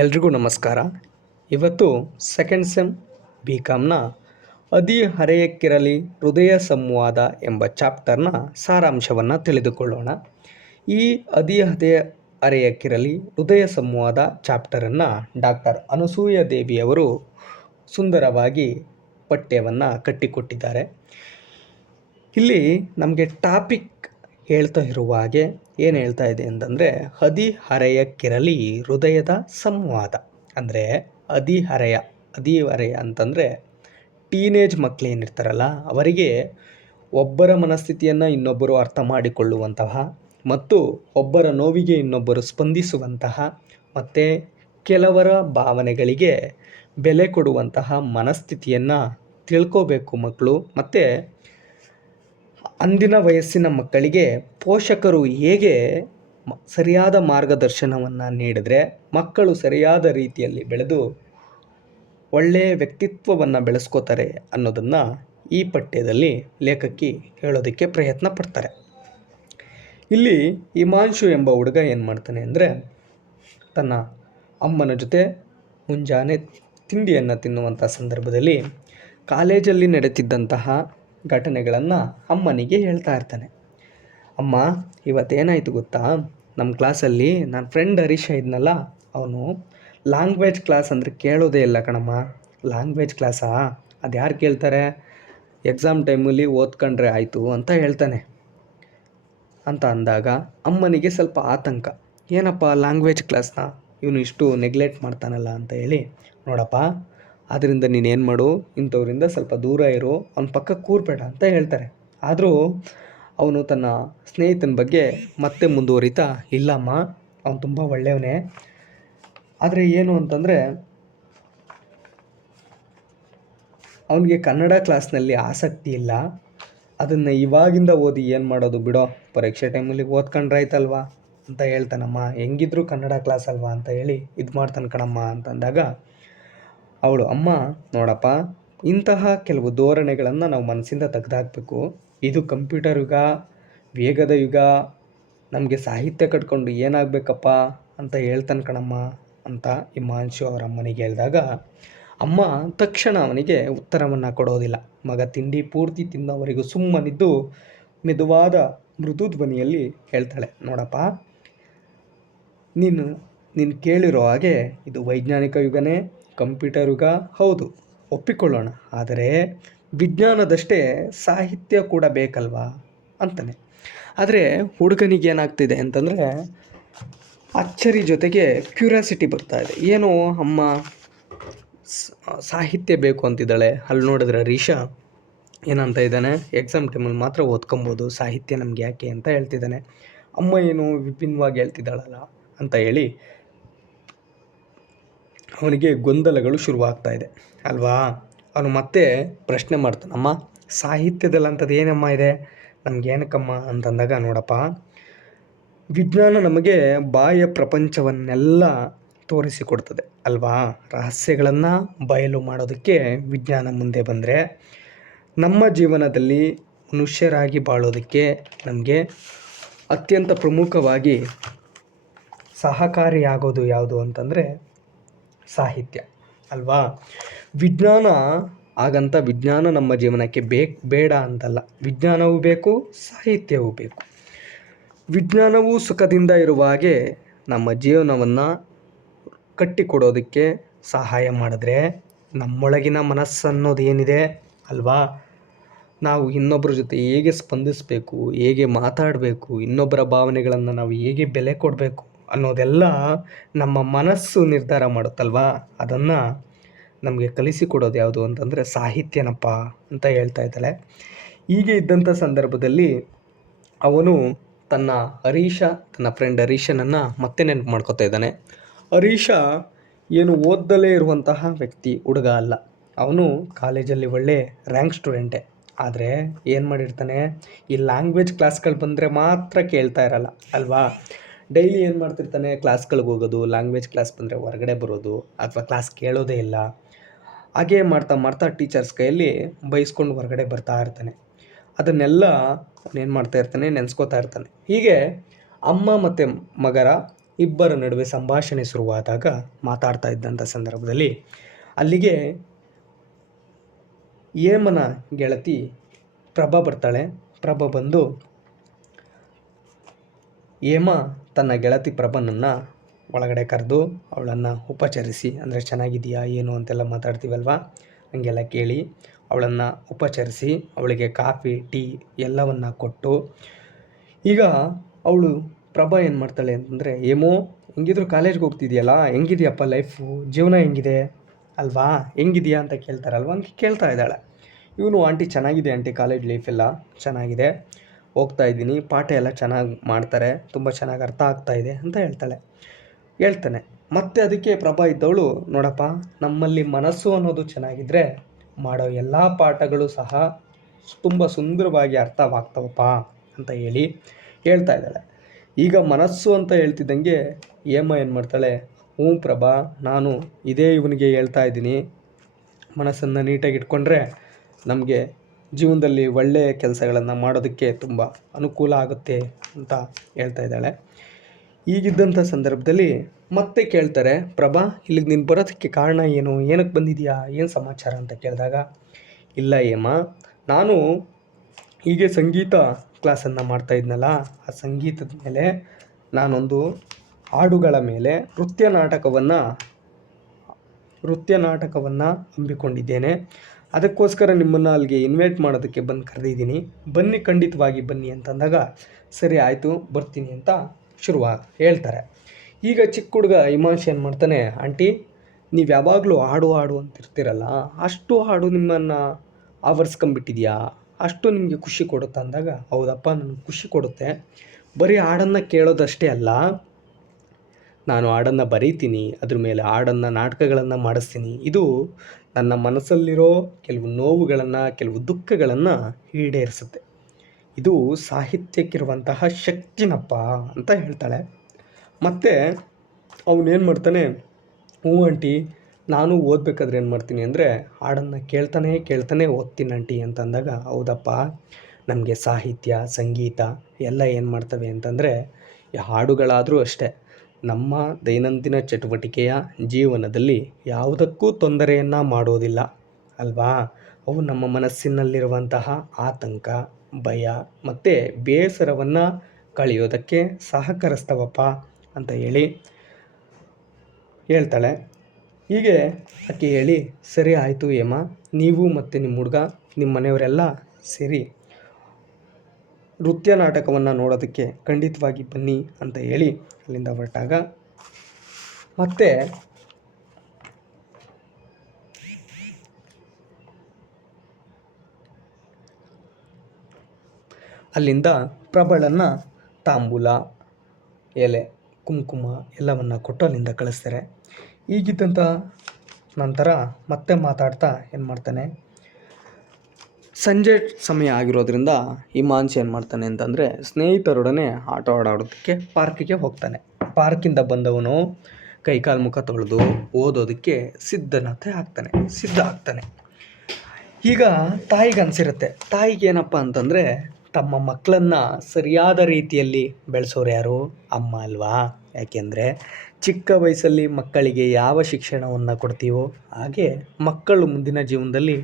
ಎಲ್ರಿಗೂ ನಮಸ್ಕಾರ. ಇವತ್ತು ಸೆಕೆಂಡ್ ಸೆಮ್ ಬಿ ಕಾಮ್ನ ಅದಿ ಹರೆಯಕ್ಕಿರಲಿ ಹೃದಯ ಸಂವಾದ ಎಂಬ ಚಾಪ್ಟರ್ನ ಸಾರಾಂಶವನ್ನು ತಿಳಿದುಕೊಳ್ಳೋಣ. ಈ ಅದಿ ಹರೆಯಕ್ಕಿರಲಿ ಹೃದಯ ಸಂವಾದ ಚಾಪ್ಟರನ್ನು ಡಾಕ್ಟರ್ ಅನಸೂಯ ದೇವಿಯವರು ಸುಂದರವಾಗಿ ಪಠ್ಯವನ್ನು ಕಟ್ಟಿಕೊಟ್ಟಿದ್ದಾರೆ. ಇಲ್ಲಿ ನಮಗೆ ಟಾಪಿಕ್ ಹೇಳ್ತಾ ಇರುವ ಹಾಗೆ ಏನು ಹೇಳ್ತಾ ಇದೆ ಅಂತಂದರೆ, ಹದಿಹರೆಯಕ್ಕಿರಲಿ ಹೃದಯದ ಸಂವಾದ. ಅಂದರೆ ಹದಿಹರೆಯ ಅಂತಂದರೆ ಟೀನೇಜ್ ಮಕ್ಕಳೇನಿರ್ತಾರಲ್ಲ ಅವರಿಗೆ ಒಬ್ಬರ ಮನಸ್ಥಿತಿಯನ್ನು ಇನ್ನೊಬ್ಬರು ಅರ್ಥ ಮಾಡಿಕೊಳ್ಳುವಂತಹ ಮತ್ತು ಒಬ್ಬರ ನೋವಿಗೆ ಇನ್ನೊಬ್ಬರು ಸ್ಪಂದಿಸುವಂತಹ ಮತ್ತು ಕೆಲವರ ಭಾವನೆಗಳಿಗೆ ಬೆಲೆ ಕೊಡುವಂತಹ ಮನಸ್ಥಿತಿಯನ್ನು ತಿಳ್ಕೋಬೇಕು ಮಕ್ಕಳು. ಮತ್ತು ಅಂದಿನ ವಯಸ್ಸಿನ ಮಕ್ಕಳಿಗೆ ಪೋಷಕರು ಹೇಗೆ ಸರಿಯಾದ ಮಾರ್ಗದರ್ಶನವನ್ನು ನೀಡಿದರೆ ಮಕ್ಕಳು ಸರಿಯಾದ ರೀತಿಯಲ್ಲಿ ಬೆಳೆದು ಒಳ್ಳೆಯ ವ್ಯಕ್ತಿತ್ವವನ್ನು ಬೆಳೆಸ್ಕೋತಾರೆ ಅನ್ನೋದನ್ನು ಈ ಪಠ್ಯದಲ್ಲಿ ಲೇಖಕಿ ಹೇಳೋದಕ್ಕೆ ಪ್ರಯತ್ನ ಪಡ್ತಾರೆ. ಇಲ್ಲಿ ಹಿಮಾಂಶು ಎಂಬ ಹುಡುಗ ಏನು ಮಾಡ್ತಾನೆ ಅಂದರೆ, ತನ್ನ ಅಮ್ಮನ ಜೊತೆ ಮುಂಜಾನೆ ತಿಂಡಿಯನ್ನು ತಿನ್ನುವಂಥ ಸಂದರ್ಭದಲ್ಲಿ ಕಾಲೇಜಲ್ಲಿ ನಡೆತಿದ್ದಂತಹ ಘಟನೆಗಳನ್ನು ಅಮ್ಮನಿಗೆ ಹೇಳ್ತಾ ಇರ್ತಾನೆ. ಅಮ್ಮ, ಇವತ್ತೇನಾಯಿತು ಗೊತ್ತಾ, ನಮ್ಮ ಕ್ಲಾಸಲ್ಲಿ ನನ್ನ ಫ್ರೆಂಡ್ ಹರೀಶ ಇದ್ನಲ್ಲ, ಅವನು ಲ್ಯಾಂಗ್ವೇಜ್ ಕ್ಲಾಸ್ ಅಂದರೆ ಕೇಳೋದೇ ಇಲ್ಲ ಕಣಮ್ಮ. ಲ್ಯಾಂಗ್ವೇಜ್ ಕ್ಲಾಸಾ? ಅದು ಯಾರು ಕೇಳ್ತಾರೆ? ಎಕ್ಸಾಮ್ ಟೈಮಲ್ಲಿ ಓದ್ಕೊಂಡ್ರೆ ಆಯಿತು ಅಂತ ಹೇಳ್ತಾನೆ ಅಂತ ಅಂದಾಗ ಅಮ್ಮನಿಗೆ ಸ್ವಲ್ಪ ಆತಂಕ. ಏನಪ್ಪ ಲ್ಯಾಂಗ್ವೇಜ್ ಕ್ಲಾಸ್ನ ಇವನು ಇಷ್ಟು ನೆಗ್ಲೆಕ್ಟ್ ಮಾಡ್ತಾನಲ್ಲ ಅಂತ ಹೇಳಿ, ನೋಡಪ್ಪ ಅದರಿಂದ ನೀನೇನು ಮಾಡು, ಇಂಥವ್ರಿಂದ ಸ್ವಲ್ಪ ದೂರ ಇರು, ಅವನ ಪಕ್ಕ ಕೂರಬೇಡ ಅಂತ ಹೇಳ್ತಾರೆ. ಆದರೂ ಅವನು ತನ್ನ ಸ್ನೇಹಿತನ ಬಗ್ಗೆ ಮತ್ತೆ ಮುಂದುವರಿತಾ, ಇಲ್ಲಮ್ಮ ಅವನು ತುಂಬ ಒಳ್ಳೆಯವನೇ, ಆದರೆ ಏನು ಅಂತಂದರೆ ಅವನಿಗೆ ಕನ್ನಡ ಕ್ಲಾಸ್ನಲ್ಲಿ ಆಸಕ್ತಿ ಇಲ್ಲ, ಅದನ್ನು ಇವಾಗಿಂದ ಓದಿ ಏನು ಮಾಡೋದು ಬಿಡೋ, ಪರೀಕ್ಷೆ ಟೈಮಲ್ಲಿ ಓದ್ಕೊಂಡ್ರಾಯ್ತಲ್ವಾ ಅಂತ ಹೇಳ್ತಾನಮ್ಮ. ಹೆಂಗಿದ್ರು ಕನ್ನಡ ಕ್ಲಾಸ್ ಅಲ್ವಾ ಅಂತ ಹೇಳಿ ಇದು ಮಾಡ್ತಾನೆ ಕಣಮ್ಮ ಅಂತಂದಾಗ ಅವಳು, ಅಮ್ಮ ನೋಡಪ್ಪ, ಇಂತಹ ಕೆಲವು ಧೋರಣೆಗಳನ್ನು ನಾವು ಮನಸ್ಸಿಂದ ತೆಗೆದಾಕಬೇಕು. ಇದು ಕಂಪ್ಯೂಟರ್ ಯುಗ, ವೇಗದ ಯುಗ, ನಮಗೆ ಸಾಹಿತ್ಯ ಕಟ್ಕೊಂಡು ಏನಾಗಬೇಕಪ್ಪ ಅಂತ ಹೇಳ್ತಾನೆ ಕಣಮ್ಮ ಅಂತ ಹಿಮಾಂಶು ಅವರ ಅಮ್ಮನಿಗೆ ಹೇಳಿದಾಗ ಅಮ್ಮ ತಕ್ಷಣ ಅವನಿಗೆ ಉತ್ತರವನ್ನು ಕೊಡೋದಿಲ್ಲ. ಮಗ ತಿಂಡಿ ಪೂರ್ತಿ ತಿನ್ನೋವರೆಗೂ ಸುಮ್ಮನಿದ್ದು ಮೆದುವಾದ ಮೃದು ಧ್ವನಿಯಲ್ಲಿ ಹೇಳ್ತಾಳೆ, ನೋಡಪ್ಪ, ನೀನು ಕೇಳಿರೋ ಹಾಗೆ ಇದು ವೈಜ್ಞಾನಿಕ ಯುಗನೇ, ಕಂಪ್ಯೂಟರ್ ಯುಗ ಹೌದು, ಒಪ್ಪಿಕೊಳ್ಳೋಣ, ಆದರೆ ವಿಜ್ಞಾನದಷ್ಟೇ ಸಾಹಿತ್ಯ ಕೂಡ ಬೇಕಲ್ವಾ ಅಂತಾನೆ. ಆದರೆ ಹುಡುಗನಿಗೆ ಏನಾಗ್ತಿದೆ ಅಂತಂದರೆ ಅಚ್ಚರಿ ಜೊತೆಗೆ ಕ್ಯೂರಿಯಾಸಿಟಿ ಬರ್ತಾ ಇದೆ. ಏನು ಅಮ್ಮ ಸಾಹಿತ್ಯ ಬೇಕು ಅಂತಿದ್ದಾಳೆ, ಅಲ್ಲಿ ನೋಡಿದ್ರೆ ರೀಶಾ ಏನಂತ ಇದ್ದಾನೆ, ಎಕ್ಸಾಮ್ ಟೈಮಲ್ಲಿ ಮಾತ್ರ ಓದ್ಕೊಬೋದು, ಸಾಹಿತ್ಯ ನಮ್ಗೆ ಯಾಕೆ ಅಂತ ಹೇಳ್ತಿದ್ದಾನೆ. ಅಮ್ಮ ಏನು ವಿಭಿನ್ನವಾಗಿ ಹೇಳ್ತಿದ್ದಾಳಲ್ಲ ಅಂತ ಹೇಳಿ ಅವನಿಗೆ ಗೊಂದಲಗಳು ಶುರುವಾಗ್ತಾ ಇದೆ ಅಲ್ವಾ. ಅವನು ಮತ್ತೆ ಪ್ರಶ್ನೆ ಮಾಡ್ತಾನೆ, ಅಮ್ಮ ಸಾಹಿತ್ಯದಲ್ಲಿ ಅಂಥದ್ದು ಏನಮ್ಮ ಇದೆ, ನಮಗೇನಕ್ಕಮ್ಮ ಅಂತಂದಾಗ, ನೋಡಪ್ಪ, ವಿಜ್ಞಾನ ನಮಗೆ ಬಾಹ್ಯ ಪ್ರಪಂಚವನ್ನೆಲ್ಲ ತೋರಿಸಿಕೊಡ್ತದೆ ಅಲ್ವಾ. ರಹಸ್ಯಗಳನ್ನು ಬಯಲು ಮಾಡೋದಕ್ಕೆ ವಿಜ್ಞಾನ ಮುಂದೆ ಬಂದರೆ ನಮ್ಮ ಜೀವನದಲ್ಲಿ ಮನುಷ್ಯರಾಗಿ ಬಾಳೋದಕ್ಕೆ ನಮಗೆ ಅತ್ಯಂತ ಪ್ರಮುಖವಾಗಿ ಸಹಕಾರಿಯಾಗೋದು ಯಾವುದು ಅಂತಂದರೆ ಸಾಹಿತ್ಯ ಅಲ್ವಾ. ವಿಜ್ಞಾನ ಹಾಗಂತ ವಿಜ್ಞಾನ ನಮ್ಮ ಜೀವನಕ್ಕೆ ಬೇಡ ಅಂತಲ್ಲ, ವಿಜ್ಞಾನವೂ ಬೇಕು, ಸಾಹಿತ್ಯವೂ ಬೇಕು. ವಿಜ್ಞಾನವೂ ಸುಖದಿಂದ ಇರುವ ಹಾಗೆ ನಮ್ಮ ಜೀವನವನ್ನು ಕಟ್ಟಿಕೊಡೋದಕ್ಕೆ ಸಹಾಯ ಮಾಡಿದ್ರೆ ನಮ್ಮೊಳಗಿನ ಮನಸ್ಸನ್ನೋದು ಏನಿದೆ ಅಲ್ವಾ, ನಾವು ಇನ್ನೊಬ್ಬರ ಜೊತೆ ಹೇಗೆ ಸ್ಪಂದಿಸಬೇಕು, ಹೇಗೆ ಮಾತಾಡಬೇಕು, ಇನ್ನೊಬ್ಬರ ಭಾವನೆಗಳನ್ನು ನಾವು ಹೇಗೆ ಬೆಲೆ ಕೊಡಬೇಕು ಅನ್ನೋದೆಲ್ಲ ನಮ್ಮ ಮನಸ್ಸು ನಿರ್ಧಾರ ಮಾಡುತ್ತಲ್ವಾ. ಅದನ್ನು ನಮಗೆ ಕಲಿಸಿಕೊಡೋದು ಯಾವುದು ಅಂತಂದರೆ ಸಾಹಿತ್ಯನಪ್ಪ ಅಂತ ಹೇಳ್ತಾ ಇದ್ದಾಳೆ. ಹೀಗೆ ಇದ್ದಂಥ ಸಂದರ್ಭದಲ್ಲಿ ಅವನು ತನ್ನ ಫ್ರೆಂಡ್ ಹರೀಶನನ್ನು ಮತ್ತೆ ನೆನಪು ಮಾಡ್ಕೊತಾ ಇದ್ದಾನೆ. ಹರೀಶ ಏನು ಓದ್ದಲೇ ಇರುವಂತಹ ಹುಡುಗ ಅಲ್ಲ, ಅವನು ಕಾಲೇಜಲ್ಲಿ ಒಳ್ಳೆ ರ್ಯಾಂಕ್ ಸ್ಟೂಡೆಂಟೇ. ಆದರೆ ಏನು ಮಾಡಿರ್ತಾನೆ, ಈ ಲ್ಯಾಂಗ್ವೇಜ್ ಕ್ಲಾಸ್ಗಳು ಬಂದರೆ ಮಾತ್ರ ಕೇಳ್ತಾ ಇರಲ್ಲ ಅಲ್ವಾ. ಡೈಲಿ ಏನು ಮಾಡ್ತಿರ್ತಾನೆ, ಕ್ಲಾಸ್ಗಳಿಗೆ ಹೋಗೋದು, ಲ್ಯಾಂಗ್ವೇಜ್ ಕ್ಲಾಸ್ ಬಂದರೆ ಹೊರಗಡೆ ಬರೋದು ಅಥವಾ ಕ್ಲಾಸ್ ಕೇಳೋದೇ ಇಲ್ಲ. ಹಾಗೇ ಮಾಡ್ತಾ ಟೀಚರ್ಸ್ ಕೈಯಲ್ಲಿ ಬೈಸ್ಕೊಂಡು ಹೊರಗಡೆ ಬರ್ತಾ ಇರ್ತಾನೆ. ಅದನ್ನೆಲ್ಲ ಅವನೇನು ಮಾಡ್ತಾ ಇರ್ತಾನೆ, ನೆನೆಸ್ಕೋತಾ ಇರ್ತಾನೆ. ಹೀಗೆ ಅಮ್ಮ ಮತ್ತು ಮಗರ ಇಬ್ಬರ ನಡುವೆ ಸಂಭಾಷಣೆ ಶುರುವಾದಾಗ ಮಾತಾಡ್ತಾ ಇದ್ದಂಥ ಸಂದರ್ಭದಲ್ಲಿ ಅಲ್ಲಿಗೆ ಹೇಮನ ಗೆಳತಿ ಪ್ರಭಾ ಬರ್ತಾಳೆ. ಪ್ರಭಾ ಬಂದು ಹೇಮ ತನ್ನ ಗೆಳತಿ ಪ್ರಭನನ್ನು ಒಳಗಡೆ ಕರೆದು ಅವಳನ್ನು ಉಪಚರಿಸಿ, ಅಂದರೆ ಚೆನ್ನಾಗಿದೆಯಾ ಏನು ಅಂತೆಲ್ಲ ಮಾತಾಡ್ತೀವಲ್ವ, ಹಂಗೆಲ್ಲ ಕೇಳಿ ಅವಳನ್ನು ಉಪಚರಿಸಿ ಅವಳಿಗೆ ಕಾಫಿ ಟೀ ಎಲ್ಲವನ್ನು ಕೊಟ್ಟು, ಈಗ ಅವಳು ಪ್ರಭಾ ಏನು ಮಾಡ್ತಾಳೆ ಅಂತಂದರೆ, ಹೇಮೋ ಹೆಂಗಿದ್ರು ಕಾಲೇಜ್ಗೆ ಹೋಗ್ತಿದೆಯಲ್ಲ, ಹೆಂಗಿದೆಯಪ್ಪ ಲೈಫು, ಜೀವನ ಹೆಂಗಿದೆ ಅಲ್ವಾ, ಹೆಂಗಿದೆಯಾ ಅಂತ ಕೇಳ್ತಾರಲ್ವ, ಹಂಗೆ ಕೇಳ್ತಾ ಇದ್ದಾಳೆ. ಇವನು ಆಂಟಿ ಚೆನ್ನಾಗಿದೆ ಆಂಟಿ, ಕಾಲೇಜ್ ಲೈಫೆಲ್ಲ ಚೆನ್ನಾಗಿದೆ, ಹೋಗ್ತಾ ಇದ್ದೀನಿ, ಪಾಠ ಎಲ್ಲ ಚೆನ್ನಾಗಿ ಮಾಡ್ತಾರೆ, ತುಂಬ ಚೆನ್ನಾಗಿ ಅರ್ಥ ಆಗ್ತಾಯಿದೆ ಅಂತ ಹೇಳ್ತಾನೆ. ಮತ್ತೆ ಅದಕ್ಕೆ ಪ್ರಭಾ ಇದ್ದವಳು, ನೋಡಪ್ಪ ನಮ್ಮಲ್ಲಿ ಮನಸ್ಸು ಅನ್ನೋದು ಚೆನ್ನಾಗಿದ್ದರೆ ಮಾಡೋ ಎಲ್ಲ ಪಾಠಗಳು ಸಹ ತುಂಬ ಸುಂದರವಾಗಿ ಅರ್ಥವಾಗ್ತವಪ್ಪ ಅಂತ ಹೇಳ್ತಾ ಇದ್ದಾಳೆ. ಈಗ ಮನಸ್ಸು ಅಂತ ಹೇಳ್ತಿದ್ದಂಗೆ ಹೇಮ ಏನು ಮಾಡ್ತಾಳೆ, ಹ್ಞೂ ಪ್ರಭಾ, ನಾನು ಇದೇ ಇವನಿಗೆ ಹೇಳ್ತಾ ಇದ್ದೀನಿ, ಮನಸ್ಸನ್ನು ನೀಟಾಗಿ ಇಟ್ಕೊಂಡ್ರೆ ನಮಗೆ ಜೀವನದಲ್ಲಿ ಒಳ್ಳೆಯ ಕೆಲಸಗಳನ್ನು ಮಾಡೋದಕ್ಕೆ ತುಂಬ ಅನುಕೂಲ ಆಗುತ್ತೆ ಅಂತ ಹೇಳ್ತಾ ಇದ್ದಾಳೆ. ಈಗಿದ್ದಂಥ ಸಂದರ್ಭದಲ್ಲಿ ಮತ್ತೆ ಕೇಳ್ತಾರೆ, ಪ್ರಭಾ ಇಲ್ಲಿಗೆ ನೀನು ಬರೋದಕ್ಕೆ ಕಾರಣ ಏನು, ಏನಕ್ಕೆ ಬಂದಿದೆಯಾ, ಏನು ಸಮಾಚಾರ ಅಂತ ಕೇಳಿದಾಗ, ಇಲ್ಲ ಹೇಮ, ನಾನು ಹೀಗೆ ಸಂಗೀತ ಕ್ಲಾಸನ್ನು ಮಾಡ್ತಾಯಿದ್ನಲ್ಲ, ಆ ಸಂಗೀತದ ಮೇಲೆ ನಾನೊಂದು ಹಾಡುಗಳ ಮೇಲೆ ನೃತ್ಯ ನಾಟಕವನ್ನು ಹಮ್ಮಿಕೊಂಡಿದ್ದೇನೆ, ಅದಕ್ಕೋಸ್ಕರ ನಿಮ್ಮನ್ನು ಅಲ್ಲಿಗೆ ಇನ್ವೈಟ್ ಮಾಡೋದಕ್ಕೆ ಬಂದು ಕರೆದಿದ್ದೀನಿ, ಬನ್ನಿ, ಖಂಡಿತವಾಗಿ ಬನ್ನಿ ಅಂತಂದಾಗ, ಸರಿ ಆಯಿತು ಬರ್ತೀನಿ ಅಂತ ಹೇಳ್ತಾರೆ. ಈಗ ಚಿಕ್ಕ ಹುಡುಗ ಹಿಮಾಂಶು ಏನು ಮಾಡ್ತಾನೆ, ಆಂಟಿ ನೀವು ಯಾವಾಗಲೂ ಹಾಡು ಅಂತಿರ್ತೀರಲ್ಲ, ಅಷ್ಟು ಹಾಡು ನಿಮ್ಮನ್ನು ಆವರಿಸ್ಕೊಂಬಿಟ್ಟಿದೆಯಾ, ಅಷ್ಟು ನಿಮಗೆ ಖುಷಿ ಕೊಡುತ್ತಾ ಅಂದಾಗ, ಹೌದಪ್ಪ ನನಗೆ ಖುಷಿ ಕೊಡುತ್ತೆ, ಬರೀ ಹಾಡನ್ನು ಕೇಳೋದಷ್ಟೇ ಅಲ್ಲ, ನಾನು ಹಾಡನ್ನು ಬರೀತೀನಿ, ಅದ್ರ ಮೇಲೆ ಹಾಡನ್ನು ನಾಟಕಗಳನ್ನು ಮಾಡಿಸ್ತೀನಿ, ಇದು ನನ್ನ ಮನಸ್ಸಲ್ಲಿರೋ ಕೆಲವು ನೋವುಗಳನ್ನು, ಕೆಲವು ದುಃಖಗಳನ್ನು ಈಡೇರಿಸುತ್ತೆ, ಇದು ಸಾಹಿತ್ಯಕ್ಕಿರುವಂತಹ ಶಕ್ತಿನಪ್ಪ ಅಂತ ಹೇಳ್ತಾಳೆ. ಮತ್ತು ಅವನೇನು ಮಾಡ್ತಾನೆ, ಹ್ಞೂ ಆಂಟಿ, ನಾನು ಓದಬೇಕಾದ್ರೆ ಏನು ಮಾಡ್ತೀನಿ ಅಂದರೆ ಹಾಡನ್ನು ಕೇಳ್ತಾನೆ ಓದ್ತೀನಿ ಆಂಟಿ ಅಂತ ಅಂದಾಗ, ಹೌದಪ್ಪ ನಮಗೆ ಸಾಹಿತ್ಯ ಸಂಗೀತ ಎಲ್ಲ ಏನು ಮಾಡ್ತವೆ ಅಂತಂದರೆ, ಈ ಹಾಡುಗಳಾದರೂ ಅಷ್ಟೇ, ನಮ್ಮ ದೈನಂದಿನ ಚಟುವಟಿಕೆಯ ಜೀವನದಲ್ಲಿ ಯಾವುದಕ್ಕೂ ತೊಂದರೆಯನ್ನು ಮಾಡೋದಿಲ್ಲ ಅಲ್ವಾ, ಅವು ನಮ್ಮ ಮನಸ್ಸಿನಲ್ಲಿರುವಂತಹ ಆತಂಕ, ಭಯ ಮತ್ತು ಬೇಸರವನ್ನು ಕಳೆಯೋದಕ್ಕೆ ಸಹಕರಿಸ್ತವಪ್ಪ ಅಂತ ಹೇಳ್ತಾಳೆ. ಹೀಗೆ ಆಕೆ ಹೇಳಿ, ಸರಿ ಆಯಿತು ಹೇಮ, ನೀವು ಮತ್ತು ನಿಮ್ಮ ಹುಡುಗ, ನಿಮ್ಮ ಮನೆಯವರೆಲ್ಲ ಸೇರಿ ನೃತ್ಯ ನಾಟಕವನ್ನು ನೋಡೋದಕ್ಕೆ ಖಂಡಿತವಾಗಿ ಬನ್ನಿ ಅಂತ ಅಲ್ಲಿಂದ ಹೊರಟಾಗ, ಮತ್ತೆ ಅಲ್ಲಿಂದ ಪ್ರಬಳನ್ನು ತಾಂಬೂಲ, ಎಲೆ, ಕುಂಕುಮ ಎಲ್ಲವನ್ನು ಕೊಟ್ಟು ಅಲ್ಲಿಂದ ಕಳಿಸ್ತಾರೆ. ಈಗಿದ್ದಂಥ ನಂತರ ಮತ್ತೆ ಮಾತಾಡ್ತಾ ಏನು ಮಾಡ್ತಾನೆ, ಸಂಜೆ ಸಮಯ ಆಗಿರೋದ್ರಿಂದ ಹಿಮಾಂಶು ಏನು ಮಾಡ್ತಾನೆ ಅಂತಂದರೆ, ಸ್ನೇಹಿತರೊಡನೆ ಆಟ ಆಡೋದಕ್ಕೆ ಪಾರ್ಕಿಗೆ ಹೋಗ್ತಾನೆ. ಪಾರ್ಕಿಂದ ಬಂದವನು ಕೈಕಾಲು ಮುಖ ತೊಳೆದು ಓದೋದಕ್ಕೆ ಸಿದ್ಧ ಆಗ್ತಾನೆ. ಈಗ ತಾಯಿಗೆ ಅನಿಸಿರುತ್ತೆ, ತಾಯಿಗೇನಪ್ಪ ಅಂತಂದರೆ, ತಮ್ಮ ಮಕ್ಕಳನ್ನು ಸರಿಯಾದ ರೀತಿಯಲ್ಲಿ ಬೆಳೆಸೋರು ಯಾರು, ಅಮ್ಮ ಅಲ್ವಾ, ಯಾಕೆಂದರೆ ಚಿಕ್ಕ ವಯಸ್ಸಲ್ಲಿ ಮಕ್ಕಳಿಗೆ ಯಾವ ಶಿಕ್ಷಣವನ್ನು ಕೊಡ್ತೀವೋ ಹಾಗೆ ಮಕ್ಕಳು ಮುಂದಿನ ಜೀವನದಲ್ಲಿ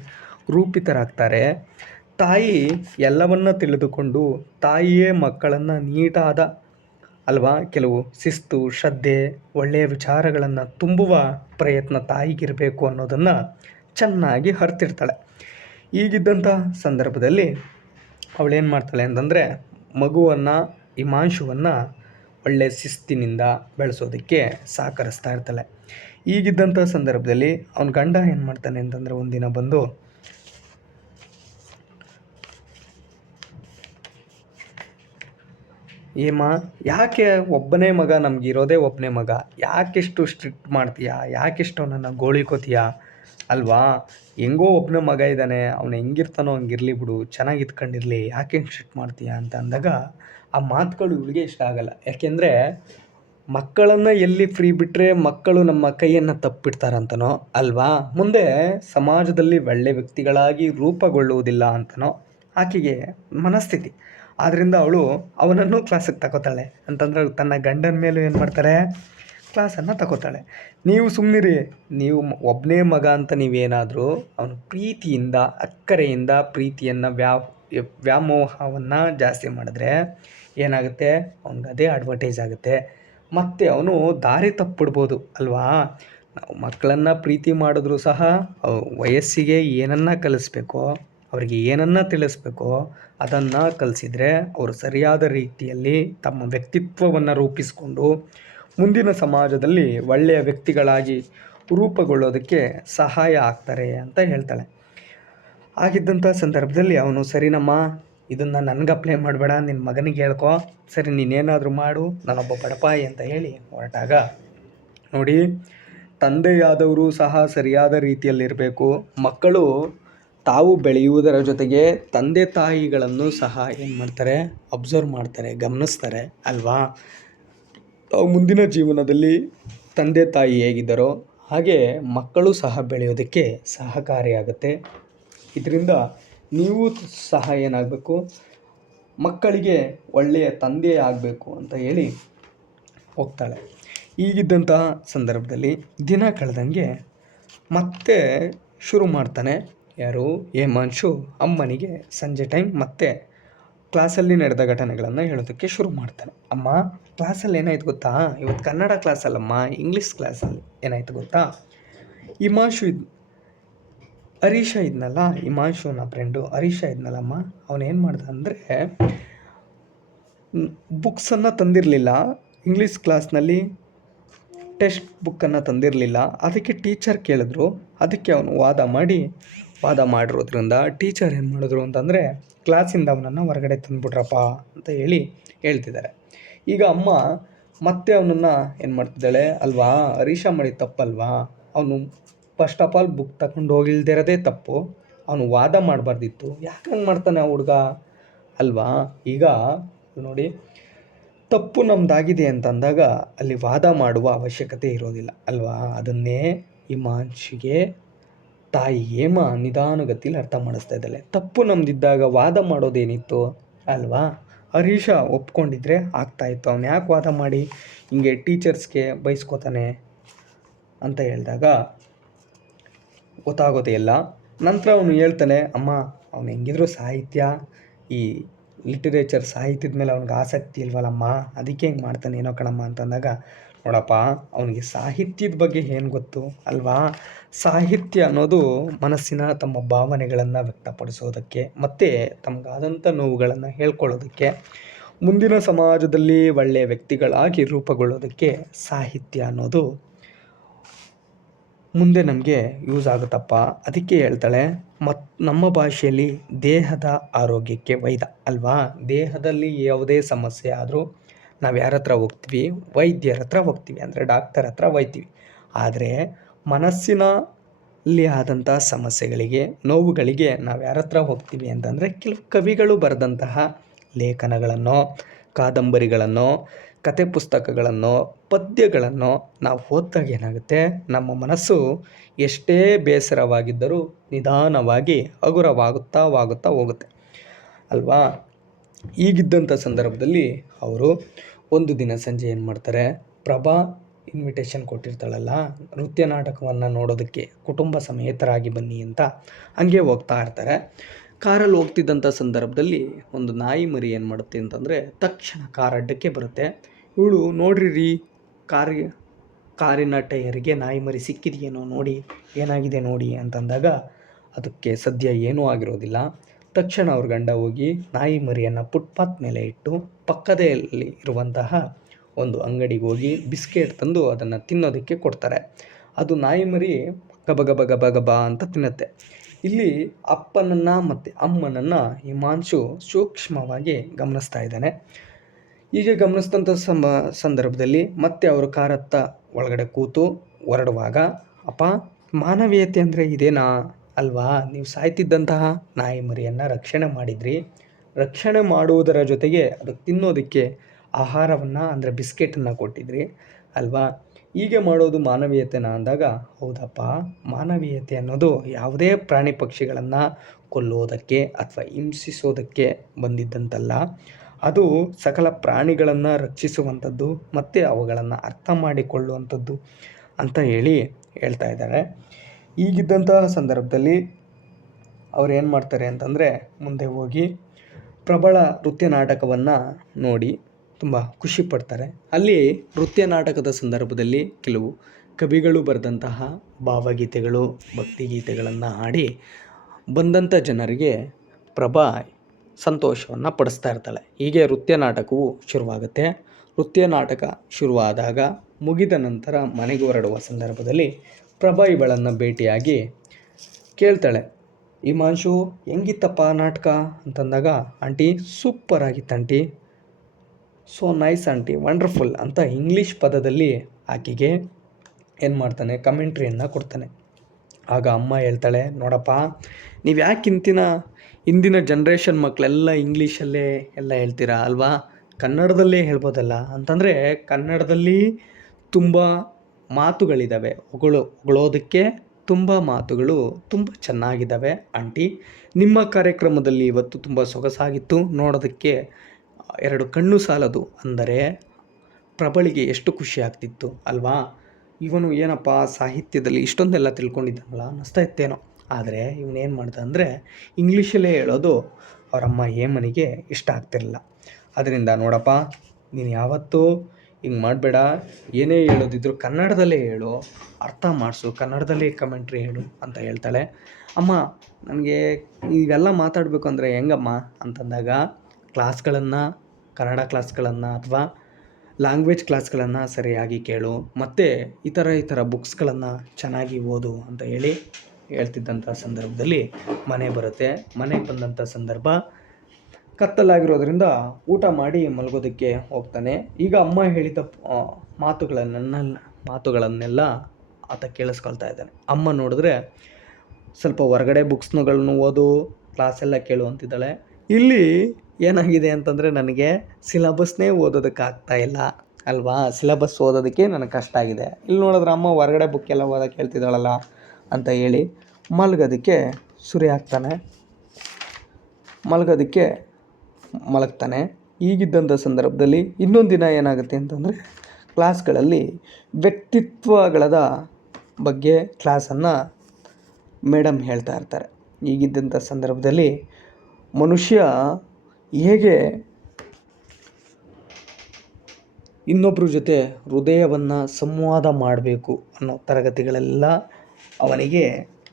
ರೂಪಿತರಾಗ್ತಾರೆ. ತಾಯಿ ಎಲ್ಲವನ್ನ ತಿಳಿದುಕೊಂಡು ತಾಯಿಯೇ ಮಕ್ಕಳನ್ನು ನೀಟಾದ ಅಲ್ವಾ, ಕೆಲವು ಶಿಸ್ತು, ಶ್ರದ್ಧೆ, ಒಳ್ಳೆಯ ವಿಚಾರಗಳನ್ನು ತುಂಬುವ ಪ್ರಯತ್ನ ತಾಯಿಗಿರಬೇಕು ಅನ್ನೋದನ್ನು ಚೆನ್ನಾಗಿ ಅರ್ತಿರ್ತಾಳೆ. ಈಗಿದ್ದಂಥ ಸಂದರ್ಭದಲ್ಲಿ ಅವಳೇನು ಮಾಡ್ತಾಳೆ ಅಂತಂದರೆ, ಮಗುವನ್ನು, ಹಿಮಾಂಶುವನ್ನು ಒಳ್ಳೆಯ ಶಿಸ್ತಿನಿಂದ ಬೆಳೆಸೋದಕ್ಕೆ ಸಹಕರಿಸ್ತಾ ಇರ್ತಾಳೆ. ಈಗಿದ್ದಂಥ ಸಂದರ್ಭದಲ್ಲಿ ಅವನ ಗಂಡ ಏನು ಮಾಡ್ತಾನೆ ಅಂತಂದರೆ, ಒಂದಿನ ಬಂದು, ಏಮ್ಮ ಯಾಕೆ ಒಬ್ಬನೇ ಮಗ, ನಮಗಿರೋದೇ ಒಬ್ಬನೇ ಮಗ, ಯಾಕೆಷ್ಟು ಸ್ಟ್ರಿಕ್ಟ್ ಮಾಡ್ತೀಯಾ, ಯಾಕೆಷ್ಟು ಅವನನ್ನು ಗೋಳಿಕೋತೀಯ ಅಲ್ವಾ, ಹೆಂಗೋ ಒಬ್ಬನೇ ಮಗ ಇದ್ದಾನೆ, ಅವನು ಹೆಂಗಿರ್ತಾನೋ ಹಂಗಿರಲಿ ಬಿಡು, ಚೆನ್ನಾಗಿ ಇದ್ಕೊಂಡಿರಲಿ, ಯಾಕೆ ಹೆಂಗೆ ಸ್ಟ್ರಿಕ್ಟ್ ಮಾಡ್ತೀಯಾ ಅಂತ ಅಂದಾಗ, ಆ ಮಾತುಗಳು ಇವಳಿಗೆ ಇಷ್ಟ ಆಗಲ್ಲ. ಯಾಕೆಂದರೆ ಮಕ್ಕಳನ್ನು ಎಲ್ಲಿ ಫ್ರೀ ಬಿಟ್ಟರೆ ಮಕ್ಕಳು ನಮ್ಮ ಕೈಯನ್ನು ತಪ್ಪಿಡ್ತಾರಂತನೋ ಅಲ್ವಾ, ಮುಂದೆ ಸಮಾಜದಲ್ಲಿ ಒಳ್ಳೆ ವ್ಯಕ್ತಿಗಳಾಗಿ ರೂಪುಗೊಳ್ಳುವುದಿಲ್ಲ ಅಂತನೋ ಆಕೆಗೆ ಮನಸ್ಥಿತಿ. ಆದ್ದರಿಂದ ಅವಳು ಅವನನ್ನು ಕ್ಲಾಸಿಗೆ ತಗೋತಾಳೆ. ಅಂತಂದ್ರೆ ತನ್ನ ಗಂಡನ ಮೇಲೂ ಏನು ಮಾಡ್ತಾರೆ, ಕ್ಲಾಸನ್ನು ತಗೋತಾಳೆ. ನೀವು ಸುಮ್ಮನಿರಿ. ನೀವು ಒಬ್ಬನೇ ಮಗ ಅಂತ ನೀವೇನಾದರೂ ಅವನ ಪ್ರೀತಿಯಿಂದ, ಅಕ್ಕರೆಯಿಂದ ಪ್ರೀತಿಯನ್ನು ವ್ಯಾಮೋಹವನ್ನು ಜಾಸ್ತಿ ಮಾಡಿದ್ರೆ ಏನಾಗುತ್ತೆ, ಅವ್ನಿಗೆ ಅದೇ ಅಡ್ವಾಂಟೇಜ್ ಆಗುತ್ತೆ. ಮತ್ತು ಅವನು ದಾರಿ ತಪ್ಪಿಬಿಡ್ಬೋದು ಅಲ್ವಾ. ನಾವು ಮಕ್ಕಳನ್ನು ಪ್ರೀತಿ ಮಾಡಿದ್ರೂ ಸಹ ವಯಸ್ಸಿಗೆ ಏನನ್ನು ಕಲಿಸ್ಬೇಕೋ, ಅವರಿಗೆ ಏನನ್ನು ತಿಳಿಸ್ಬೇಕೋ ಅದನ್ನು ಕಲಿಸಿದರೆ ಅವರು ಸರಿಯಾದ ರೀತಿಯಲ್ಲಿ ತಮ್ಮ ವ್ಯಕ್ತಿತ್ವವನ್ನು ರೂಪಿಸಿಕೊಂಡು ಮುಂದಿನ ಸಮಾಜದಲ್ಲಿ ಒಳ್ಳೆಯ ವ್ಯಕ್ತಿಗಳಾಗಿ ರೂಪುಗೊಳ್ಳೋದಕ್ಕೆ ಸಹಾಯ ಆಗ್ತಾರೆ ಅಂತ ಹೇಳ್ತಾಳೆ. ಆಗಿದ್ದಂಥ ಸಂದರ್ಭದಲ್ಲಿ ಅವನು, ಸರಿನಮ್ಮ, ಇದನ್ನು ನನಗೆ ಅಪ್ಲೈ ಮಾಡಬೇಡ, ನಿನ್ನ ಮಗನಿಗೆ ಹೇಳ್ಕೊ, ಸರಿ ನೀನೇನಾದರೂ ಮಾಡು, ನಾನೊಬ್ಬ ಬಡಪಾಯಿ ಅಂತ ಹೇಳಿ ಹೊರಟಾಗ, ನೋಡಿ, ತಂದೆಯಾದವರು ಸಹ ಸರಿಯಾದ ರೀತಿಯಲ್ಲಿರಬೇಕು. ಮಕ್ಕಳು ತಾವು ಬೆಳೆಯುವುದರ ಜೊತೆಗೆ ತಂದೆ ತಾಯಿಗಳನ್ನು ಸಹ ಏನು ಮಾಡ್ತಾರೆ, ಅಬ್ಸರ್ವ್ ಮಾಡ್ತಾರೆ, ಗಮನಿಸ್ತಾರೆ ಅಲ್ವಾ. ತಾವು ಮುಂದಿನ ಜೀವನದಲ್ಲಿ ತಂದೆ ತಾಯಿ ಹೇಗಿದ್ದಾರೋ ಹಾಗೆ ಮಕ್ಕಳು ಸಹ ಬೆಳೆಯೋದಕ್ಕೆ ಸಹಕಾರಿಯಾಗುತ್ತೆ. ಇದರಿಂದ ನೀವು ಸಹ ಏನಾಗಬೇಕು, ಮಕ್ಕಳಿಗೆ ಒಳ್ಳೆಯ ತಂದೆ ಆಗಬೇಕು ಅಂತ ಹೇಳಿ ಹೋಗ್ತಾಳೆ. ಈಗಿದ್ದಂತಹ ಸಂದರ್ಭದಲ್ಲಿ ದಿನ ಕಳೆದಂಗೆ ಮತ್ತೆ ಶುರು ಮಾಡ್ತಾನೆ. ಯಾರು, ಹೇಮಾಂಶು ಅಮ್ಮನಿಗೆ ಸಂಜೆ ಟೈಮ್ ಮತ್ತೆ ಕ್ಲಾಸಲ್ಲಿ ನಡೆದ ಘಟನೆಗಳನ್ನು ಹೇಳೋದಕ್ಕೆ ಶುರು ಮಾಡ್ತಾನೆ. ಅಮ್ಮ, ಕ್ಲಾಸಲ್ಲಿ ಏನಾಯ್ತು ಗೊತ್ತಾ, ಇವತ್ತು ಕನ್ನಡ ಕ್ಲಾಸಲ್ಲಮ್ಮ, ಇಂಗ್ಲೀಷ್ ಕ್ಲಾಸಲ್ಲಿ ಏನಾಯ್ತು ಗೊತ್ತಾ, ಹಿಮಾಂಶು ಹರೀಶ ಇದ್ನಲ್ಲ, ಹಿಮಾಂಶುನ ಫ್ರೆಂಡು ಹರೀಶ ಇದ್ನಲ್ಲಮ್ಮ, ಅವನೇನು ಮಾಡ್ದ ಅಂದರೆ ಬುಕ್ಸನ್ನು ತಂದಿರಲಿಲ್ಲ. ಇಂಗ್ಲೀಷ್ ಕ್ಲಾಸ್ನಲ್ಲಿ ಟೆಕ್ಸ್ಟ್ ಬುಕ್ಕನ್ನು ತಂದಿರಲಿಲ್ಲ. ಅದಕ್ಕೆ ಟೀಚರ್ ಕೇಳಿದ್ರು. ಅದಕ್ಕೆ ಅವನು ವಾದ ಮಾಡಿರೋದ್ರಿಂದ ಟೀಚರ್ ಏನು ಮಾಡಿದ್ರು ಅಂತಂದರೆ ಕ್ಲಾಸಿಂದ ಅವನನ್ನು ಹೊರಗಡೆ ತಂದುಬಿಟ್ರಪ್ಪ ಅಂತ ಹೇಳ್ತಿದ್ದಾರೆ. ಈಗ ಅಮ್ಮ ಮತ್ತೆ ಅವನನ್ನು ಏನು ಮಾಡ್ತಿದ್ದಾಳೆ ಅಲ್ವಾ, ಹರೀಶ ಮಾಡಿದ ತಪ್ಪಲ್ವಾ, ಅವನು ಫಸ್ಟ್ ಆಫ್ ಆಲ್ ಬುಕ್ ತಗೊಂಡು ಹೋಗಿಲ್ದಿರೋದೇ ತಪ್ಪು. ಅವನು ವಾದ ಮಾಡಬಾರ್ದಿತ್ತು. ಯಾಕೆ ಹಂಗೆ ಮಾಡ್ತಾನೆ ಆ ಹುಡುಗ ಅಲ್ವಾ. ಈಗ ನೋಡಿ, ತಪ್ಪು ನಮ್ಮದಾಗಿದೆ ಅಂತಂದಾಗ ಅಲ್ಲಿ ವಾದ ಮಾಡುವ ಅವಶ್ಯಕತೆ ಇರೋದಿಲ್ಲ ಅಲ್ವಾ. ಅದನ್ನೇ ಹಿಮಾಂಶಿಗೆ ತಾಯಿ ಹೇಮ ನಿಧಾನಗತಿಯಲ್ಲಿ ಅರ್ಥ ಮಾಡಿಸ್ತಾ ಇದ್ದಾಳೆ. ತಪ್ಪು ನಮ್ಮದಿದ್ದಾಗ ವಾದ ಮಾಡೋದೇನಿತ್ತು ಅಲ್ವಾ. ಹರೀಶ ಒಪ್ಕೊಂಡಿದ್ರೆ ಆಗ್ತಾಯಿತ್ತು. ಅವನು ಯಾಕೆ ವಾದ ಮಾಡಿ ಹಿಂಗೆ ಟೀಚರ್ಸ್ಗೆ ಬೈಸ್ಕೋತಾನೆ ಅಂತ ಹೇಳಿದಾಗ ಗೊತ್ತಾಗೋದೇ ಇಲ್ಲ. ನಂತರ ಅವನು ಹೇಳ್ತಾನೆ, ಅಮ್ಮ, ಅವನು ಹೆಂಗಿದ್ರು ಈ ಲಿಟರೇಚರ್ ಸಾಹಿತ್ಯದ ಮೇಲೆ ಅವ್ನಿಗೆ ಆಸಕ್ತಿ ಇಲ್ವಲ್ಲಮ್ಮ, ಅದಕ್ಕೆ ಹಿಂಗೆ ಮಾಡ್ತಾನೆ ಏನೋ ಕಣಮ್ಮ ಅಂತಂದಾಗ, ನೋಡಪ್ಪ, ಅವನಿಗೆ ಸಾಹಿತ್ಯದ ಬಗ್ಗೆ ಏನು ಗೊತ್ತು ಅಲ್ವಾ. ಸಾಹಿತ್ಯ ಅನ್ನೋದು ಮನಸ್ಸಿನ ತಮ್ಮ ಭಾವನೆಗಳನ್ನು ವ್ಯಕ್ತಪಡಿಸೋದಕ್ಕೆ ಮತ್ತು ತಮಗಾದಂಥ ನೋವುಗಳನ್ನು ಹೇಳ್ಕೊಳ್ಳೋದಕ್ಕೆ, ಮುಂದಿನ ಸಮಾಜದಲ್ಲಿ ಒಳ್ಳೆಯ ವ್ಯಕ್ತಿಗಳಾಗಿ ರೂಪುಗೊಳ್ಳೋದಕ್ಕೆ ಸಾಹಿತ್ಯ ಅನ್ನೋದು ಮುಂದೆ ನಮಗೆ ಯೂಸ್ ಆಗುತ್ತಪ್ಪ. ಅದಕ್ಕೆ ಹೇಳ್ತಾಳೆ, ನಮ್ಮ ಭಾಷೆಯಲ್ಲಿ ದೇಹದ ಆರೋಗ್ಯಕ್ಕೆ ವೈದ್ಯ ಅಲ್ವಾ. ದೇಹದಲ್ಲಿ ಯಾವುದೇ ಸಮಸ್ಯೆ ಆದರೂ ನಾವು ಯಾರ ಹತ್ರ ಹೋಗ್ತೀವಿ, ವೈದ್ಯರ ಹತ್ರ ಹೋಗ್ತೀವಿ, ಅಂದರೆ ಡಾಕ್ಟರ್ ಹತ್ರ ಹೋಗ್ತೀವಿ. ಆದರೆ ಮನಸ್ಸಿನಲ್ಲಿ ಆದಂಥ ಸಮಸ್ಯೆಗಳಿಗೆ, ನೋವುಗಳಿಗೆ ನಾವು ಯಾರ ಹತ್ರ ಹೋಗ್ತೀವಿ ಅಂತಂದರೆ ಕೆಲವು ಕವಿಗಳು ಬರೆದಂತಹ ಲೇಖನಗಳನ್ನು, ಕಾದಂಬರಿಗಳನ್ನು, ಕತೆ ಪುಸ್ತಕಗಳನ್ನು, ಪದ್ಯಗಳನ್ನು ನಾವು ಓದಿದಾಗ ಏನಾಗುತ್ತೆ, ನಮ್ಮ ಮನಸ್ಸು ಎಷ್ಟೇ ಬೇಸರವಾಗಿದ್ದರೂ ನಿಧಾನವಾಗಿ ಹಗುರವಾಗುತ್ತಾ ಹೋಗುತ್ತೆ ಅಲ್ವಾ. ಈಗಿದ್ದಂಥ ಸಂದರ್ಭದಲ್ಲಿ ಅವರು ಒಂದು ದಿನ ಸಂಜೆ ಏನು ಮಾಡ್ತಾರೆ, ಪ್ರಭಾ ಇನ್ವಿಟೇಷನ್ ಕೊಟ್ಟಿರ್ತಾಳಲ್ಲ ನೃತ್ಯ ನಾಟಕವನ್ನು ನೋಡೋದಕ್ಕೆ ಕುಟುಂಬ ಸಮೇತರಾಗಿ ಬನ್ನಿ ಅಂತ, ಹಂಗೆ ಹೋಗ್ತಾ ಇರ್ತಾರೆ. ಕಾರಲ್ಲಿ ಹೋಗ್ತಿದ್ದಂಥ ಸಂದರ್ಭದಲ್ಲಿ ಒಂದು ನಾಯಿ ಮರಿ ಏನು ಮಾಡುತ್ತೆ ಅಂತಂದರೆ ತಕ್ಷಣ ಕಾರ್ ಅಡ್ಡಕ್ಕೆ ಬರುತ್ತೆ. ಇವಳು, ನೋಡ್ರಿ ಕಾರಿನ ಟೈರಿಗೆ ನಾಯಿ ಮರಿ ಸಿಕ್ಕಿದೆಯೇನೋ ನೋಡಿ, ಏನಾಗಿದೆ ನೋಡಿ ಅಂತಂದಾಗ ಅದಕ್ಕೆ ಸದ್ಯ ಏನೂ ಆಗಿರೋದಿಲ್ಲ. ತಕ್ಷಣ ಅವ್ರ ಗಂಡ ಹೋಗಿ ನಾಯಿ ಮರಿಯನ್ನು ಫುಟ್ಪಾತ್ ಮೇಲೆ ಇಟ್ಟು ಪಕ್ಕದಲ್ಲಿ ಇರುವಂತಹ ಒಂದು ಅಂಗಡಿಗೆ ಹೋಗಿ ಬಿಸ್ಕೆಟ್ ತಂದು ಅದನ್ನು ತಿನ್ನೋದಕ್ಕೆ ಕೊಡ್ತಾರೆ. ಅದು ನಾಯಿ ಮರಿ ಗಬ ಅಂತ ತಿನ್ನುತ್ತೆ. ಇಲ್ಲಿ ಅಪ್ಪನನ್ನು ಮತ್ತು ಅಮ್ಮನನ್ನು ಹಿಮಾಂಶು ಸೂಕ್ಷ್ಮವಾಗಿ ಗಮನಿಸ್ತಾ ಇದ್ದಾನೆ. ಹೀಗೆ ಗಮನಿಸಿದಂಥ ಸಂದರ್ಭದಲ್ಲಿ ಮತ್ತೆ ಅವರು ಕಾರತ್ತ ಒಳಗಡೆ ಕೂತು ಹೊರಡುವಾಗ, ಅಪ್ಪ, ಮಾನವೀಯತೆ ಅಂದರೆ ಇದೇನಾ ಅಲ್ವಾ. ನೀವು ಸಾಯ್ತಿದ್ದಂತಹ ನಾಯಿ ಮರಿಯನ್ನು ರಕ್ಷಣೆ ಮಾಡಿದ್ರಿ. ರಕ್ಷಣೆ ಮಾಡುವುದರ ಜೊತೆಗೆ ಅದಕ್ಕೆ ತಿನ್ನೋದಕ್ಕೆ ಆಹಾರವನ್ನು ಅಂದರೆ ಬಿಸ್ಕೆಟನ್ನು ಕೊಟ್ಟಿದ್ರಿ ಅಲ್ವಾ. ಹೀಗೆ ಮಾಡೋದು ಮಾನವೀಯತೆನಾ ಅಂದಾಗ ಹೌದಪ್ಪ, ಮಾನವೀಯತೆ ಅನ್ನೋದು ಯಾವುದೇ ಪ್ರಾಣಿ ಪಕ್ಷಿಗಳನ್ನು ಕೊಲ್ಲೋದಕ್ಕೆ ಅಥವಾ ಹಿಂಸಿಸೋದಕ್ಕೆ ಬಂದಿದ್ದಂತಲ್ಲ. ಅದು ಸಕಲ ಪ್ರಾಣಿಗಳನ್ನು ರಕ್ಷಿಸುವಂಥದ್ದು ಮತ್ತು ಅವುಗಳನ್ನು ಅರ್ಥ ಮಾಡಿಕೊಳ್ಳುವಂಥದ್ದು ಅಂತ ಹೇಳ್ತಾ ಇದ್ದಾರೆ. ಈಗಿದ್ದಂತಹ ಸಂದರ್ಭದಲ್ಲಿ ಅವ್ರು ಏನು ಮಾಡ್ತಾರೆ ಅಂತಂದರೆ, ಮುಂದೆ ಹೋಗಿ ಪ್ರಬಲ ನೃತ್ಯ ನಾಟಕವನ್ನು ನೋಡಿ ತುಂಬ ಖುಷಿ ಪಡ್ತಾರೆ. ಅಲ್ಲಿ ನೃತ್ಯ ನಾಟಕದ ಸಂದರ್ಭದಲ್ಲಿ ಕೆಲವು ಕವಿಗಳು ಬರೆದಂತಹ ಭಾವಗೀತೆಗಳು, ಭಕ್ತಿಗೀತೆಗಳನ್ನು ಹಾಡಿ ಬಂದಂಥ ಜನರಿಗೆ ಪ್ರಭಾ ಸಂತೋಷವನ್ನು ಪಡಿಸ್ತಾ ಇರ್ತಾಳೆ. ಹೀಗೆ ನೃತ್ಯ ನಾಟಕವು ಶುರುವಾಗುತ್ತೆ. ನೃತ್ಯ ನಾಟಕ ಶುರುವಾದಾಗ ಮುಗಿದ ನಂತರ ಮನೆಗೆ ಹೊರಡುವ ಸಂದರ್ಭದಲ್ಲಿ ಪ್ರಭಾ ಇವಳನ್ನು ಭೇಟಿಯಾಗಿ ಕೇಳ್ತಾಳೆ, ಹಿಮಾಂಶು ಹೆಂಗಿತ್ತಪ್ಪ ನಾಟಕ ಅಂತಂದಾಗ, ಆಂಟಿ ಸೂಪರ್ ಆಗಿತ್ತು aunty, so nice aunty, wonderful ಅಂತ ಇಂಗ್ಲೀಷ್ ಪದದಲ್ಲಿ ಆಕೆಗೆ ಏನು ಮಾಡ್ತಾನೆ, ಕಮೆಂಟ್ರಿಯನ್ನು ಕೊಡ್ತಾನೆ. ಆಗ ಅಮ್ಮ ಹೇಳ್ತಾಳೆ, ನೋಡಪ್ಪ, ನೀವು ಯಾಕೆ ಇಂದಿನ ಜನ್ರೇಷನ್ ಮಕ್ಕಳೆಲ್ಲ ಇಂಗ್ಲೀಷಲ್ಲೇ ಎಲ್ಲ ಹೇಳ್ತೀರಾ ಅಲ್ವಾ, ಕನ್ನಡದಲ್ಲೇ ಹೇಳ್ಬೋದಲ್ಲ ಅಂತಂದರೆ, ಕನ್ನಡದಲ್ಲಿ ತುಂಬ ಮಾತುಗಳಿದ್ದಾವೆ, ಹೊಗಳೋದಕ್ಕೆ ತುಂಬ ಮಾತುಗಳು ತುಂಬ ಚೆನ್ನಾಗಿದ್ದಾವೆ ಆಂಟಿ. ನಿಮ್ಮ ಕಾರ್ಯಕ್ರಮದಲ್ಲಿ ಇವತ್ತು ತುಂಬ ಸೊಗಸಾಗಿತ್ತು, ನೋಡೋದಕ್ಕೆ ಎರಡು ಕಣ್ಣು ಸಾಲದು ಅಂದರೆ ಪ್ರಬಳಿಗೆ ಎಷ್ಟು ಖುಷಿ ಆಗ್ತಿತ್ತು ಅಲ್ವಾ. ಇವನು ಏನಪ್ಪ ಸಾಹಿತ್ಯದಲ್ಲಿ ಇಷ್ಟೊಂದೆಲ್ಲ ತಿಳ್ಕೊಂಡಿದ್ದಾನಲ್ಲ ಅನ್ನಿಸ್ತಾ ಇತ್ತೇನೋ. ಆದರೆ ಇವನೇನು ಮಾಡ್ದ ಅಂದರೆ ಇಂಗ್ಲೀಷಲ್ಲೇ ಹೇಳೋದು ಅವರಮ್ಮ ಹೇಮನಿಗೆ ಇಷ್ಟ ಆಗ್ತಿರಲಿಲ್ಲ. ಅದರಿಂದ ನೋಡಪ್ಪ, ನೀನು ಯಾವತ್ತೂ ಹಿಂಗೆ ಮಾಡಬೇಡ, ಏನೇ ಹೇಳೋದಿದ್ರು ಕನ್ನಡದಲ್ಲೇ ಹೇಳು, ಅರ್ಥ ಮಾಡಿಸು, ಕನ್ನಡದಲ್ಲೇ ಕಮೆಂಟ್ರಿ ಹೇಳು ಅಂತ ಹೇಳ್ತಾಳೆ. ಅಮ್ಮ, ನನಗೆ ಇವೆಲ್ಲ ಮಾತಾಡಬೇಕು ಅಂದರೆ ಹೆಂಗಮ್ಮ ಅಂತಂದಾಗ, ಕನ್ನಡ ಕ್ಲಾಸ್ಗಳನ್ನು ಅಥವಾ ಲ್ಯಾಂಗ್ವೇಜ್ ಕ್ಲಾಸ್ಗಳನ್ನು ಸರಿಯಾಗಿ ಕೇಳು, ಮತ್ತು ಈ ಥರ ಬುಕ್ಸ್ಗಳನ್ನು ಚೆನ್ನಾಗಿ ಓದು ಅಂತ ಹೇಳ್ತಿದ್ದಂಥ ಸಂದರ್ಭದಲ್ಲಿ ಮನೆಗೆ ಬಂದಂಥ ಸಂದರ್ಭ ಕತ್ತಲಾಗಿರೋದ್ರಿಂದ ಊಟ ಮಾಡಿ ಮಲಗೋದಕ್ಕೆ ಹೋಗ್ತಾನೆ. ಈಗ ಅಮ್ಮ ಹೇಳಿದ ಮಾತುಗಳನ್ನೆಲ್ಲ ಆತ ಕೇಳಿಸ್ಕೊಳ್ತಾ ಇದ್ದಾನೆ. ಅಮ್ಮ ನೋಡಿದ್ರೆ ಸ್ವಲ್ಪ ಹೊರಗಡೆ ಬುಕ್ಸ್ಗಳನ್ನು ಓದು, ಕ್ಲಾಸೆಲ್ಲ ಕೇಳು ಅಂತಿದ್ದಾಳೆ. ಇಲ್ಲಿ ಏನಾಗಿದೆ ಅಂತಂದರೆ, ನನಗೆ ಸಿಲಬಸ್ನೇ ಓದೋದಕ್ಕಾಗ್ತಾ ಇಲ್ಲ ಅಲ್ವಾ, ಸಿಲಬಸ್ ಓದೋದಕ್ಕೆ ನನಗೆ ಕಷ್ಟ ಆಗಿದೆ. ಇಲ್ಲಿ ನೋಡಿದ್ರೆ ಅಮ್ಮ ಹೊರಗಡೆ ಬುಕ್ಕೆಲ್ಲ ಓದೋಕ್ಕೆ ಹೇಳ್ತಿದ್ದಾಳಲ್ಲ ಅಂತ ಹೇಳಿ ಮಲಗೋದಕ್ಕೆ ಮಲಗ್ತಾನೆ. ಈಗಿದ್ದಂಥ ಸಂದರ್ಭದಲ್ಲಿ ಇನ್ನೊಂದು ದಿನ ಏನಾಗುತ್ತೆ ಅಂತಂದರೆ, ಕ್ಲಾಸ್ಗಳಲ್ಲಿ ವ್ಯಕ್ತಿತ್ವಗಳ ಬಗ್ಗೆ ಕ್ಲಾಸನ್ನು ಮೇಡಮ್ ಹೇಳ್ತಾ ಇರ್ತಾರೆ. ಈಗಿದ್ದಂಥ ಸಂದರ್ಭದಲ್ಲಿ ಮನುಷ್ಯ ಹೇಗೆ ಇನ್ನೊಬ್ಬರ ಜೊತೆ ಹೃದಯವನ್ನು ಸಂವಾದ ಮಾಡಬೇಕು ಅನ್ನೋ ತರಗತಿಗಳೆಲ್ಲ ಅವನಿಗೆ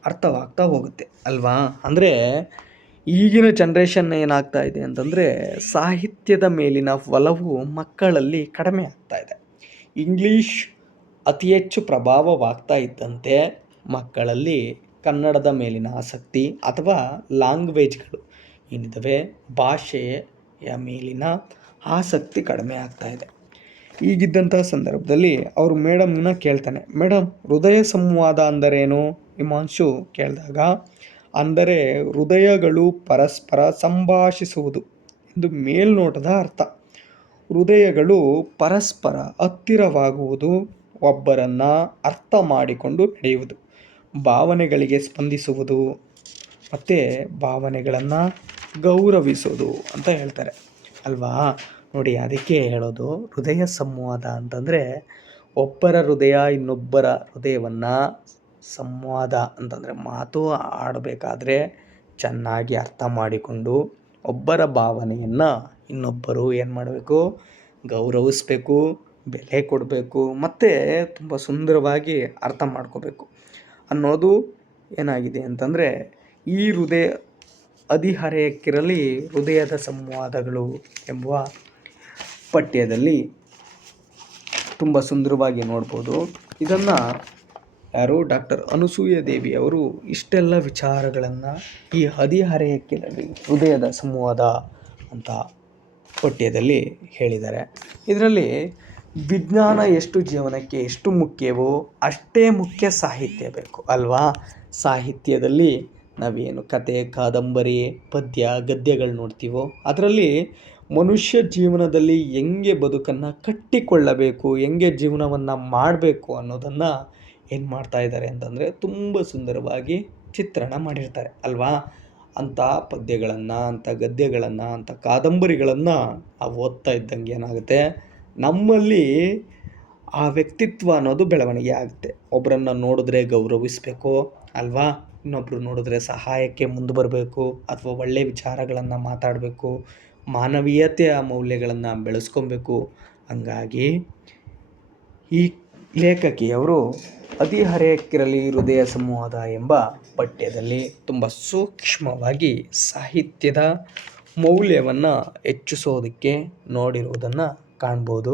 ಅರ್ಥವಾಗ್ತಾ ಹೋಗುತ್ತೆ ಅಲ್ವಾ. ಅಂದರೆ ಈಗಿನ ಜನ್ರೇಷನ್ ಏನಾಗ್ತಾ ಇದೆ ಅಂತಂದರೆ, ಸಾಹಿತ್ಯದ ಮೇಲಿನ ಒಲವು ಮಕ್ಕಳಲ್ಲಿ ಕಡಿಮೆ ಆಗ್ತಾ ಇದೆ. ಇಂಗ್ಲೀಷ್ ಅತಿ ಹೆಚ್ಚು ಪ್ರಭಾವವಾಗ್ತಾ ಇದ್ದಂತೆ ಮಕ್ಕಳಲ್ಲಿ ಕನ್ನಡದ ಮೇಲಿನ ಆಸಕ್ತಿ ಅಥವಾ ಲ್ಯಾಂಗ್ವೇಜ್ಗಳು ಏನಿದ್ದಾವೆ, ಭಾಷೆಯ ಮೇಲಿನ ಆಸಕ್ತಿ ಕಡಿಮೆ ಆಗ್ತಾ ಇದೆ. ಈಗಿದ್ದಂಥ ಸಂದರ್ಭದಲ್ಲಿ ಅವರು ಮೇಡಮ್ನ ಕೇಳ್ತಾನೆ, ಮೇಡಮ್, ಹೃದಯ ಸಂವಾದ ಅಂದರೇನು ಹಿಮಾಂಶು ಕೇಳಿದಾಗ, ಅಂದರೆ ಹೃದಯಗಳು ಪರಸ್ಪರ ಸಂಭಾಷಿಸುವುದು ಎಂದು ಮೇಲ್ನೋಟದ ಅರ್ಥ. ಹೃದಯಗಳು ಪರಸ್ಪರ ಹತ್ತಿರವಾಗುವುದು, ಒಬ್ಬರನ್ನು ಅರ್ಥ ಮಾಡಿಕೊಂಡು ನಡೆಯುವುದು, ಭಾವನೆಗಳಿಗೆ ಸ್ಪಂದಿಸುವುದು ಮತ್ತು ಭಾವನೆಗಳನ್ನು ಗೌರವಿಸೋದು ಅಂತ ಹೇಳ್ತಾರೆ ಅಲ್ವಾ. ನೋಡಿ, ಅದಕ್ಕೆ ಹೇಳೋದು ಹೃದಯ ಸಂವಾದ ಅಂತಂದರೆ, ಒಬ್ಬರ ಹೃದಯ ಇನ್ನೊಬ್ಬರ ಹೃದಯವನ್ನು ಸಂವಾದ ಅಂತಂದರೆ ಮಾತು ಆಡಬೇಕಾದ್ರೆ ಚೆನ್ನಾಗಿ ಅರ್ಥ ಮಾಡಿಕೊಂಡು ಒಬ್ಬರ ಭಾವನೆಯನ್ನು ಇನ್ನೊಬ್ಬರು ಏನು ಮಾಡಬೇಕು, ಗೌರವಿಸಬೇಕು, ಬೆಲೆ ಕೊಡಬೇಕು ಮತ್ತು ತುಂಬ ಸುಂದರವಾಗಿ ಅರ್ಥ ಮಾಡ್ಕೋಬೇಕು ಅನ್ನೋದು ಏನಾಗಿದೆ ಅಂತಂದರೆ, ಈ ಹದಿಹರೆಯಕ್ಕಿರಲಿ ಹೃದಯದ ಸಂವಾದಗಳು ಎಂಬುವ ಪಠ್ಯದಲ್ಲಿ ತುಂಬ ಸುಂದರವಾಗಿ ನೋಡ್ಬೋದು. ಇದನ್ನು ಯಾರು ಡಾಕ್ಟರ್ ಅನಸೂಯ ದೇವಿ ಅವರು ಇಷ್ಟೆಲ್ಲ ವಿಚಾರಗಳನ್ನು ಈ ಹದಿಹರೆಯಕ್ಕಿರಲಿ ಹೃದಯದ ಸಂವಾದ ಅಂತ ಪಠ್ಯದಲ್ಲಿ ಹೇಳಿದ್ದಾರೆ. ಇದರಲ್ಲಿ ವಿಜ್ಞಾನ ಎಷ್ಟು ಜೀವನಕ್ಕೆ ಎಷ್ಟು ಮುಖ್ಯವೋ ಅಷ್ಟೇ ಮುಖ್ಯ ಸಾಹಿತ್ಯ ಬೇಕು ಅಲ್ವಾ. ಸಾಹಿತ್ಯದಲ್ಲಿ ನಾವೇನು ಕತೆ, ಕಾದಂಬರಿ, ಪದ್ಯ, ಗದ್ಯಗಳು ನೋಡ್ತೀವೋ ಅದರಲ್ಲಿ ಮನುಷ್ಯ ಜೀವನದಲ್ಲಿ ಹೆಂಗೆ ಬದುಕನ್ನು ಕಟ್ಟಿಕೊಳ್ಳಬೇಕು, ಹೆಂಗೆ ಜೀವನವನ್ನು ಮಾಡಬೇಕು ಅನ್ನೋದನ್ನು ಏನು ಮಾಡ್ತಾ ಇದ್ದಾರೆ ಅಂತಂದರೆ ತುಂಬ ಸುಂದರವಾಗಿ ಚಿತ್ರಣ ಮಾಡಿರ್ತಾರೆ ಅಲ್ವಾ. ಅಂಥ ಪದ್ಯಗಳನ್ನು, ಅಂಥ ಗದ್ಯಗಳನ್ನು, ಅಂಥ ಕಾದಂಬರಿಗಳನ್ನು ನಾವು ಓದ್ತಾ ಇದ್ದಂಗೆ ಏನಾಗುತ್ತೆ, ನಮ್ಮಲ್ಲಿ ಆ ವ್ಯಕ್ತಿತ್ವ ಅನ್ನೋದು ಬೆಳವಣಿಗೆ ಆಗುತ್ತೆ. ಒಬ್ಬರನ್ನು ನೋಡಿದ್ರೆ ಗೌರವಿಸಬೇಕು ಅಲ್ವಾ, ಇನ್ನೊಬ್ಬರು ನೋಡಿದ್ರೆ ಸಹಾಯಕ್ಕೆ ಮುಂದೆ ಬರಬೇಕು ಅಥವಾ ಒಳ್ಳೆಯ ವಿಚಾರಗಳನ್ನು ಮಾತಾಡಬೇಕು, ಮಾನವೀಯತೆಯ ಮೌಲ್ಯಗಳನ್ನು ಬೆಳೆಸ್ಕೊಬೇಕು. ಹಂಗಾಗಿ ಈ ಲೇಖಕಿಯವರು ಹದಿಹರೆಯಕ್ಕಿರಲಿ ಹೃದಯ ಸಂವಾದ ಎಂಬ ಪಠ್ಯದಲ್ಲಿ ತುಂಬ ಸೂಕ್ಷ್ಮವಾಗಿ ಸಾಹಿತ್ಯದ ಮೌಲ್ಯವನ್ನು ಹೆಚ್ಚಿಸೋದಕ್ಕೆ ನೋಡಿರುವುದನ್ನು ಕಾಣ್ಬೋದು.